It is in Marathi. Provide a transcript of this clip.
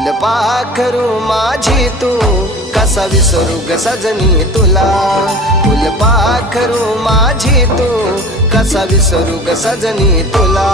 फुलपाखरू माझी तू कसा विसरू ग सजनी तुला. फुलपाखरू माझी तू कसा विसरू ग सजनी तुला.